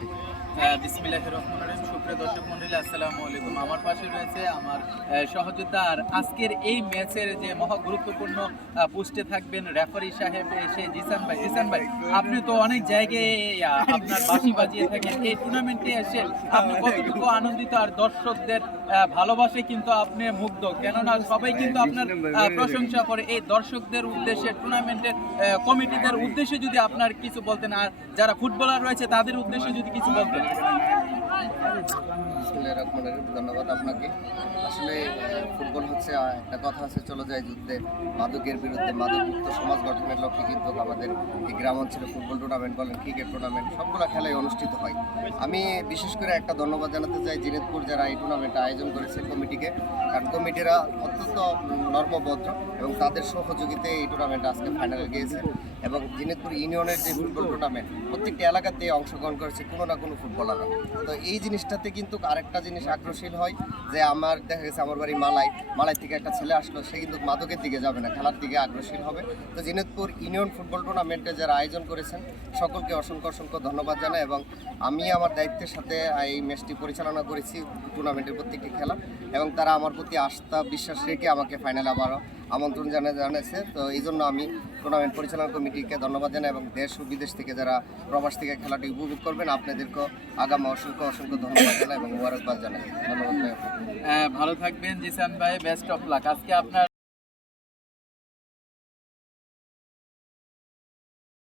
বিষয়টি। বিসমিল্লাহির রহমানির রহিম। সুপ্রিয় দর্শক মণ্ডলী, আসসালামু আলাইকুম। আমার পাশে রয়েছে আমার সহযোদ্ধা। আর আজকের এই ম্যাচের যে মহা গুরুত্বপূর্ণ পোস্টে থাকবেন রেফারি সাহেব এসে জিসান ভাই। জিসান ভাই, আপনি তো অনেক জায়গায় আপনার বাঁশি বাজিয়ে থাকেন, এই টুর্নামেন্টে এসে আপনি কতটুকু আনন্দিত? আর দর্শকদের ভালোবাসে কিন্তু আপনি মুগ্ধ, কেননা সবাই কিন্তু আপনার প্রশংসা করে। এই দর্শকদের উদ্দেশ্যে, টুর্নামেন্টের কমিটিদের উদ্দেশ্যে যদি আপনার কিছু বলতেন, আর যারা ফুটবলার রয়েছে তাদের উদ্দেশ্যে যদি কিছু বলতেন। বিসমিল্লাহির রহমানির রহিম। ধন্যবাদ আপনাকে। আসলে ফুটবল হচ্ছে একটা কথা আছে, চলে যায় যুদ্ধে। মাদকের বিরুদ্ধে মাদকমুক্ত সমাজ গঠনের লক্ষ্যে কিন্তু আমাদের এই গ্রাম অঞ্চলে ফুটবল টুর্নামেন্ট বলেন, ক্রিকেট টুর্নামেন্ট, সবগুলো খেলাই অনুষ্ঠিত হয়। আমি বিশেষ করে একটা ধন্যবাদ জানাতে চাই জিনেদপুর যারা এই টুর্নামেন্টটা আয়োজন করেছে কমিটিকে, কারণ কমিটিরা অত্যন্ত নর্মভদ্র এবং তাদের সহযোগিতায় এই টুর্নামেন্ট আজকে ফাইনালে গিয়েছে। এবং জিনেদপুর ইউনিয়নের যে ফুটবল টুর্নামেন্ট প্রত্যেকটি এলাকাতে অংশগ্রহণ করেছে কোনো না কোনো ফুটবলাররা। তো এই জিনিসটাতে কিন্তু আরেকটা জিনিস আগ্রহশীল হয় যে আমার দেখা গেছে আমার বাড়ি মালাই থেকে একটা ছেলে আসলো, সে কিন্তু মাদকের দিকে যাবে না, খেলার দিকে আগ্রহশীল হবে। তো জিনেদপুর ইউনিয়ন ফুটবল টুর্নামেন্টে যারা আয়োজন করেছেন সকলকে অসংখ্য অসংখ্য ধন্যবাদ জানাই। এবং আমি আমার দায়িত্বের সাথে এই ম্যাচটি পরিচালনা করেছি, টুর্নামেন্টের প্রত্যেকটি খেলা, এবং তারা আমার প্রতি আস্থা বিশ্বাস রেখে আমাকে ফাইনালে আবারও আমন্ত্রণ জানিয়েছে। তো এই জন্য আমি টুর্নামেন্ট পরিচালনা কমিটিকে ধন্যবাদ জানাই এবং দেশ ও বিদেশ থেকে যারা প্রবাস থেকে খেলাটি উপভোগ করবেন আপনাদেরকেও আগাম অসংখ্য অসংখ্য ধন্যবাদ জানাই এবং মুবারকবাদ জানাই। ধন্যবাদ ভাই। ভালো থাকবেন জিসান ভাই, বেস্ট অফ লাক। আজকে আপনার